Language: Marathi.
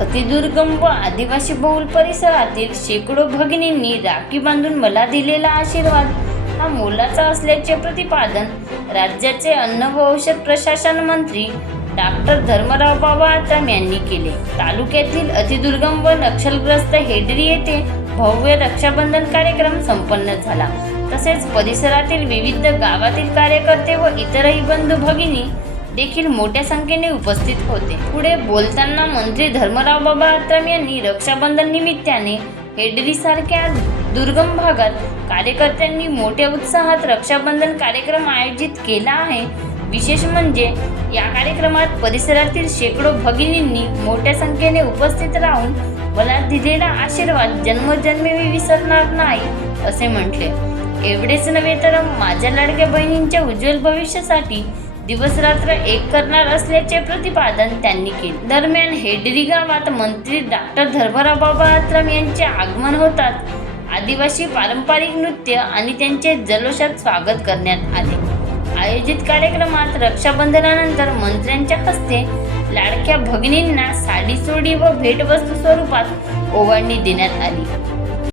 अतिदुर्गम व आदिवासी बहुल परिसरातील शेकडो भगिनींनी राखी बांधून मला दिलेला आशीर्वाद. हा मोलाचा असल्याचे प्रतिपादन राज्याचे अन्न व औषध प्रशासन मंत्री डॉक्टर धर्मराव बाबा आत्राम यांनी केले. तालुक्यातील अतिदुर्गम व नक्षलग्रस्त हेडरी येथे भव्य रक्षाबंधन कार्यक्रम संपन्न झाला. तसेच परिसरातील विविध गावातील कार्यकर्ते व इतरही बंधू भगिनी देखील मोठ्या संख्येने उपस्थित होते. पुढे बोलताना मंत्री धर्मराव बाबा आत्राम यांनी रक्षाबंधन निमित्ताने हेडरी सारख्या दुर्गम भागात कार्यकर्त्यांनी मोठ्या उत्साहात रक्षाबंधन कार्यक्रम आयोजित केला आहे. विशेष म्हणजे या कार्यक्रमात परिसरातील शेकडो भगिनींनी मोठ्या संख्येने उपस्थित राहून मला दिलेला आशीर्वाद जन्मजन्मी मी विसरणार नाही असे म्हटले. एवढेच नव्हे तर माझ्या लाडक्या बहिणींच्या उज्ज्वल भविष्यासाठी दिवसरात्र एक करणार असल्याचे प्रतिपादन त्यांनी केले. दरम्यान हेडरी गावात मंत्री डॉक्टर धर्मराव बाबा आत्राम यांचे आगमन होतात. आदिवासी पारंपरिक नृत्य आणि त्यांचे जल्लोषात स्वागत करण्यात आले. आयोजित कार्यक्रमात रक्षाबंधनानंतर मंत्र्यांच्या हस्ते लाडक्या भगिनींना साडी चोडी व भेटवस्तू स्वरूपात ओवाळणी देण्यात आली.